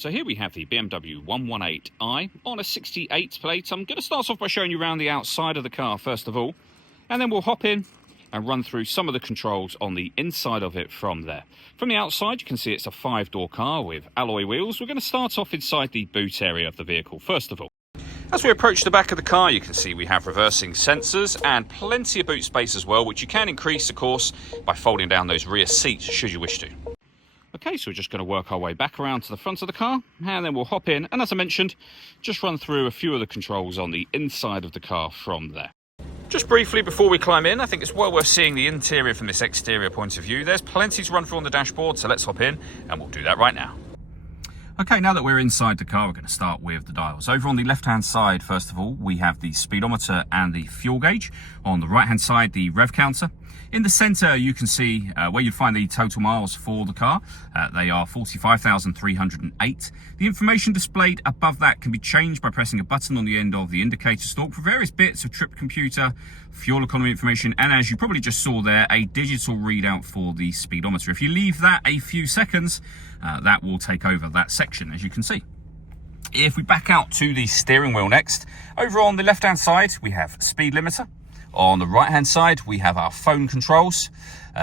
So here we have the BMW 118i on a 68 plate. I'm going to start off by showing you around the outside of the car first of all, and then we'll hop in and run through some of the controls on the inside of it from there. From the outside, you can see it's a 5-door car with alloy wheels. We're going to start off inside the boot area of the vehicle first of all. As we approach the back of the car, you can see we have reversing sensors and plenty of boot space as well, which you can increase, of course, by folding down those rear seats should you wish to. Okay, so we're just going to work our way back around to the front of the car, and then we'll hop in, and as I mentioned, just run through a few of the controls on the inside of the car from there. Just briefly before we climb in, I think it's well worth seeing the interior from this exterior point of view. There's plenty to run through on the dashboard, so let's hop in, and we'll do that right now. Okay, now that we're inside the car, we're going to start with the dials. Over on the left-hand side, first of all, we have the speedometer and the fuel gauge. On the right-hand side, the rev counter. In the centre, you can see where you'd find the total miles for the car. They are 45,308. The information displayed above that can be changed by pressing a button on the end of the indicator stalk for various bits of trip computer, fuel economy information, and as you probably just saw there, a digital readout for the speedometer. If you leave that a few seconds, that will take over that section, as you can see. If we back out to the steering wheel next, over on the left-hand side, we have speed limiter. On the right-hand side, we have our phone controls,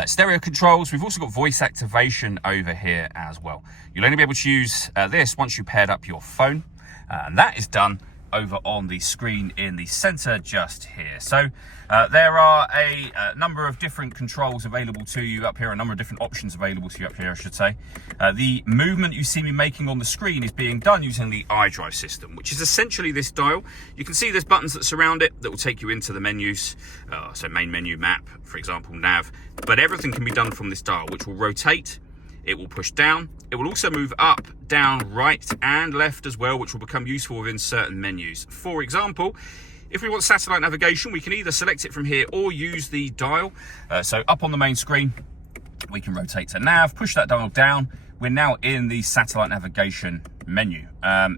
stereo controls. We've also got voice activation over here as well. You'll only be able to use this once you paired up your phone, and that is done over on the screen in the center just here. So there are a number of different controls available to you up here, a number of different options available to you up here, I should say. The movement you see me making on the screen is being done using the iDrive system, which is essentially this dial. You can see there's buttons that surround it that will take you into the menus, so main menu, map, for example, nav, but everything can be done from this dial, which will rotate. It will push down. It will also move up, down, right and left as well, which will become useful within certain menus. For example, if we want satellite navigation, we can either select it from here or use the dial. So up on the main screen, we can rotate to nav, push that dial down. We're now in the satellite navigation menu.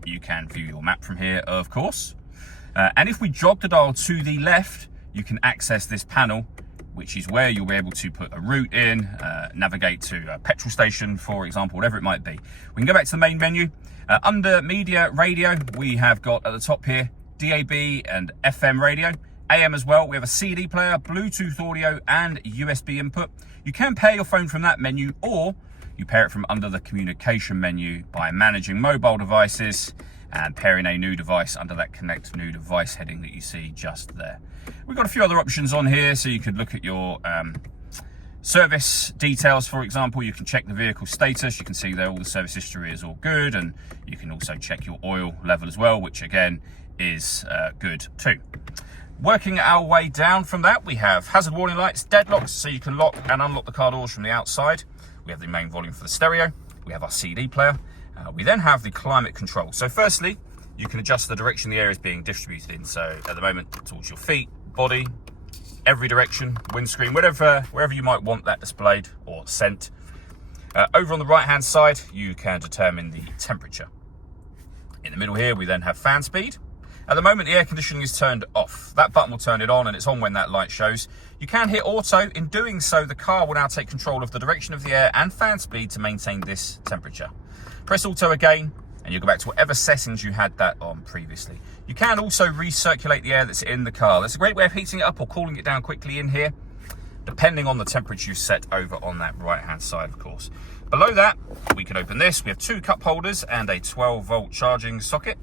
You can view your map from here, of course. And if we jog the dial to the left, you can access this panel, which is where you'll be able to put a route in, navigate to a petrol station, for example, whatever it might be. We can go back to the main menu. Under media radio, we have got at the top here, DAB and FM radio, AM as well. We have a CD player, Bluetooth audio and USB input. You can pair your phone from that menu, or you pair it from under the communication menu by managing mobile devices and pairing a new device under that connect new device heading that you see just there. We've got a few other options on here, so you could look at your service details, for example. You can check the vehicle status. You can see there all the service history is all good, and you can also check your oil level as well, which again is good too. Working our way down from that, we have hazard warning lights, deadlocks, so you can lock and unlock the car doors from the outside. We have the main volume for the stereo. We have our CD player. We then have the climate control. So firstly, you can adjust the direction the air is being distributed in. So at the moment, towards your feet, body, every direction, windscreen, wherever you might want that displayed or sent. Over on the right-hand side, you can determine the temperature. In the middle here, we then have fan speed. At the moment, the air conditioning is turned off. That button will turn it on, and it's on when that light shows. You can hit auto. In doing so, the car will now take control of the direction of the air and fan speed to maintain this temperature. Press auto again, and you'll go back to whatever settings you had that on previously. You can also recirculate the air that's in the car. That's a great way of heating it up or cooling it down quickly in here, depending on the temperature you set over on that right-hand side, of course. Below that, we can open this. We have 2 cup holders and a 12-volt charging socket.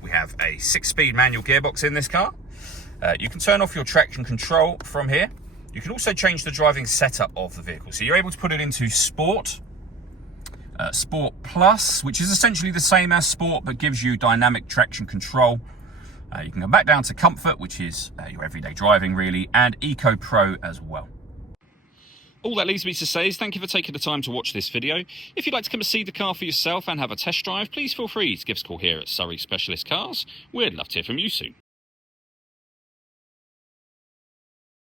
We have a 6-speed manual gearbox in this car. You can turn off your traction control from here. You can also change the driving setup of the vehicle. So you're able to put it into Sport, Sport Plus, which is essentially the same as Sport, but gives you dynamic traction control. You can go back down to Comfort, which is your everyday driving really, and Eco Pro as well. All that leaves me to say is thank you for taking the time to watch this video. If you'd like to come and see the car for yourself and have a test drive, please feel free to give us a call here at Surrey Specialist Cars. We'd love to hear from you soon.